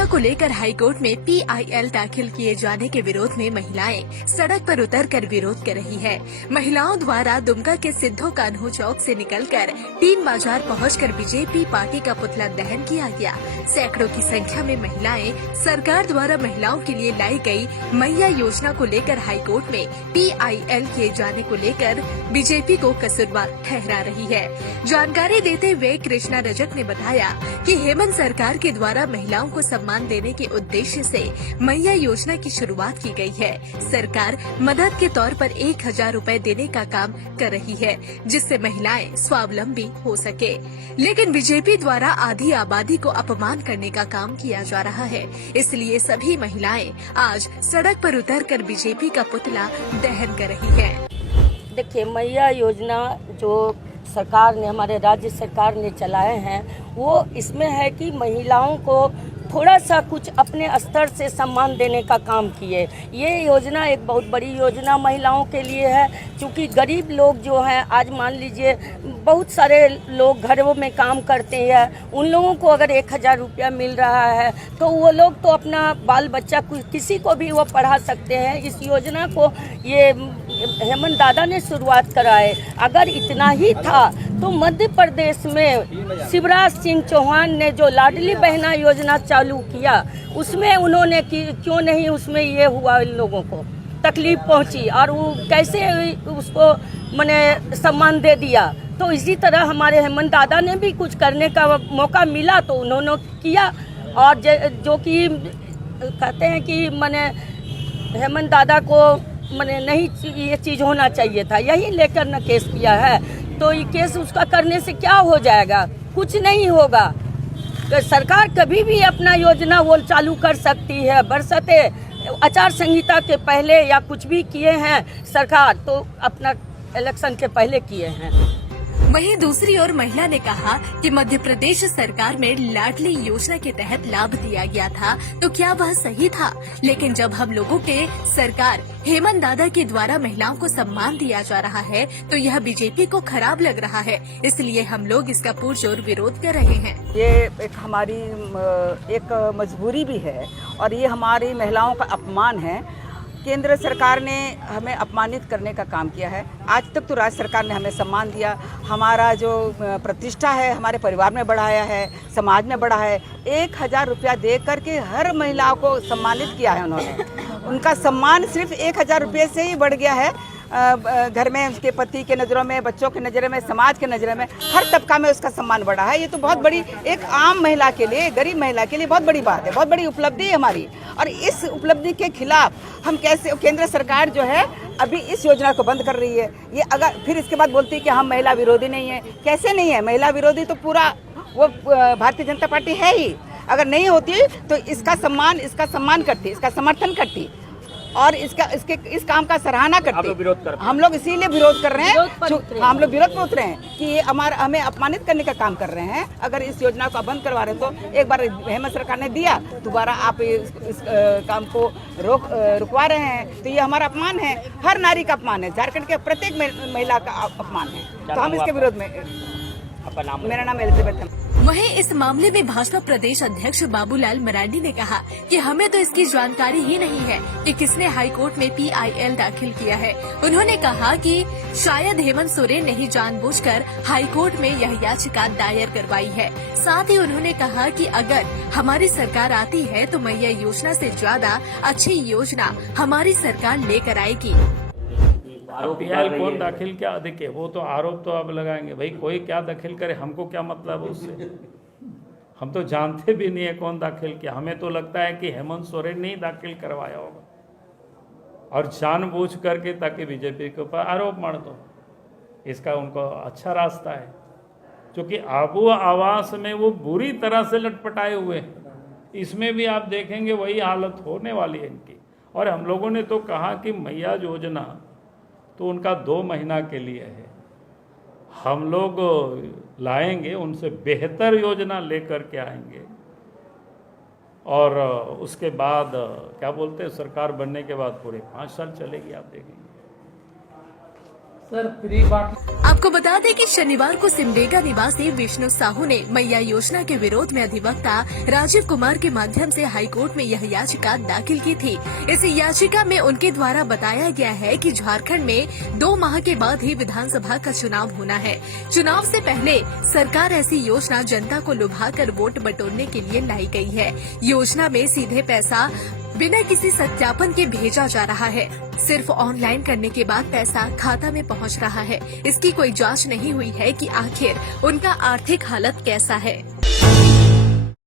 योजना को लेकर हाईकोर्ट में PIL दाखिल किए जाने के विरोध में महिलाएं सड़क पर उतरकर विरोध कर रही है। महिलाओं द्वारा दुमका के सिद्धो कान्हू चौक से निकलकर टीन बाजार पहुंचकर बीजेपी पार्टी का पुतला दहन किया गया। सैकड़ों की संख्या में महिलाएं सरकार द्वारा महिलाओं के लिए लाई गई मैया योजना को लेकर हाईकोर्ट में PIL किए जाने को लेकर बीजेपी को कसूरवार ठहरा रही है। जानकारी देते हुए कृष्णा रजक ने बताया कि हेमंत सरकार के द्वारा महिलाओं को सम्मान देने के उद्देश्य से मैया योजना की शुरुआत की गई है। सरकार मदद के तौर पर 1000 रुपए देने का काम कर रही है, जिससे महिलाएं स्वावलंबी हो सके। लेकिन बीजेपी द्वारा आधी आबादी को अपमान करने का काम किया जा रहा है, इसलिए सभी महिलाएं आज सड़क पर उतरकर बीजेपी का पुतला दहन कर रही है। देखिए, मैया योजना जो सरकार ने, हमारे राज्य सरकार ने चलाए हैं, वो इसमें है कि महिलाओं को थोड़ा सा कुछ अपने स्तर से सम्मान देने का काम किए। ये योजना एक बहुत बड़ी योजना महिलाओं के लिए है, क्योंकि गरीब लोग जो हैं, आज मान लीजिए बहुत सारे लोग घरों में काम करते हैं, उन लोगों को अगर 1000 रुपया मिल रहा है तो वो लोग तो अपना बाल बच्चा किसी को भी वो पढ़ा सकते हैं। इस योजना को ये हेमंत दादा ने शुरुआत कराए। अगर इतना ही था तो मध्य प्रदेश में शिवराज सिंह चौहान ने जो लाडली बहना योजना चालू किया, उसमें उन्होंने क्यों नहीं उसमें ये हुआ, इन लोगों को तकलीफ पहुंची और वो कैसे उसको मैंने सम्मान दे दिया। तो इसी तरह हमारे हेमंत दादा ने भी कुछ करने का मौका मिला तो उन्होंने किया। और जो कि कहते हैं कि मैंने हेमंत दादा को मैंने नहीं ये चीज़ होना चाहिए था, यही लेकर न केस किया है। तो ये केस उसका करने से क्या हो जाएगा? कुछ नहीं होगा। तो सरकार कभी भी अपना योजना वो चालू कर सकती है, बरसते आचार संहिता के पहले या कुछ भी किए हैं सरकार तो अपना इलेक्शन के पहले किए हैं। वहीं दूसरी ओर महिला ने कहा कि मध्य प्रदेश सरकार में लाडली योजना के तहत लाभ दिया गया था, तो क्या वह सही था? लेकिन जब हम लोगों के सरकार हेमंत दादा के द्वारा महिलाओं को सम्मान दिया जा रहा है तो यह बीजेपी को खराब लग रहा है, इसलिए हम लोग इसका पुरजोर विरोध कर रहे हैं। ये एक हमारी एक मजबूरी भी है और ये हमारी महिलाओं का अपमान है। केंद्र सरकार ने हमें अपमानित करने का काम किया है। आज तक तो राज्य सरकार ने हमें सम्मान दिया, हमारा जो प्रतिष्ठा है हमारे परिवार में बढ़ाया है, समाज में बढ़ा है। 1000 रुपया दे करके हर महिला को सम्मानित किया है उन्होंने। उनका सम्मान सिर्फ 1000 रुपये से ही बढ़ गया है। घर में उसके पति के नज़रों में, बच्चों की नज़रों में, समाज के नज़रों में, हर तबका में उसका सम्मान बढ़ा है। ये तो बहुत बड़ी, एक आम महिला के लिए, गरीब महिला के लिए बहुत बड़ी बात है, बहुत बड़ी उपलब्धि है हमारी। और इस उपलब्धि के खिलाफ हम कैसे, केंद्र सरकार जो है अभी इस योजना को बंद कर रही है। ये अगर फिर इसके बाद बोलती है कि हम महिला विरोधी नहीं है। कैसे नहीं है? महिला विरोधी तो पूरा वो भारतीय जनता पार्टी है ही। अगर नहीं होती तो इसका सम्मान करती, इसका समर्थन करती और इस काम का सराहना करते। हम लोग इसीलिए विरोध कर रहे हैं, हम लोग विरोध पर उतरे हैं कि ये हमें अपमानित करने का काम कर रहे हैं। अगर इस योजना को बंद करवा रहे तो एक बार हेमंत सरकार ने दिया, दोबारा आप इस काम को रुकवा रहे हैं, तो ये हमारा अपमान है, हर नारी का अपमान है, झारखंड के प्रत्येक महिला का अपमान है। तो हम इसके विरोध में। मेरा नाम एलिजाबेथ है। वहीं इस मामले में भाजपा प्रदेश अध्यक्ष बाबूलाल मरांडी ने कहा कि हमें तो इसकी जानकारी ही नहीं है कि किसने हाईकोर्ट में PIL दाखिल किया है। उन्होंने कहा कि शायद हेमंत सोरेन ने ही जानबूझकर हाईकोर्ट में यह याचिका दायर करवाई है। साथ ही उन्होंने कहा कि अगर हमारी सरकार आती है तो मैया योजना से ज्यादा अच्छी योजना हमारी सरकार लेकर आएगी। PIL कौन दाखिल क्या देखिए, वो तो आरोप तो अब लगाएंगे। भाई कोई क्या दाखिल करे, हमको क्या मतलब है उससे? हम तो जानते भी नहीं है कौन दाखिल किया। हमें तो लगता है कि हेमंत सोरेन ने ही दाखिल करवाया होगा और जानबूझ करके ताकि बीजेपी के ऊपर आरोप मार दो। इसका उनको अच्छा रास्ता है, क्योंकि आबू आवास में वो बुरी तरह से लटपटाए हुए हैं। इसमें भी आप देखेंगे वही हालत होने वाली है इनकी। और हम लोगों ने तो कहा कि मैया योजना तो उनका 2 महीना के लिए है, हम लोग लाएंगे, उनसे बेहतर योजना लेकर के आएंगे। और उसके बाद क्या बोलते हैं, सरकार बनने के बाद पूरे 5 साल चलेगी, आप देखेंगे। सर फ्री बांट आपको बता दें कि शनिवार को सिमडेगा निवासी विष्णु साहू ने मैया योजना के विरोध में अधिवक्ता राजीव कुमार के माध्यम से हाईकोर्ट में यह याचिका दाखिल की थी। इस याचिका में उनके द्वारा बताया गया है कि झारखंड में 2 माह के बाद ही विधानसभा का चुनाव होना है। चुनाव से पहले सरकार ऐसी योजना जनता को लुभाकर वोट बटोरने के लिए लाई गई है। योजना में सीधे पैसा बिना किसी सत्यापन के भेजा जा रहा है। सिर्फ ऑनलाइन करने के बाद पैसा खाता में पहुंच रहा है। इसकी कोई जांच नहीं हुई है कि आखिर उनका आर्थिक हालत कैसा है।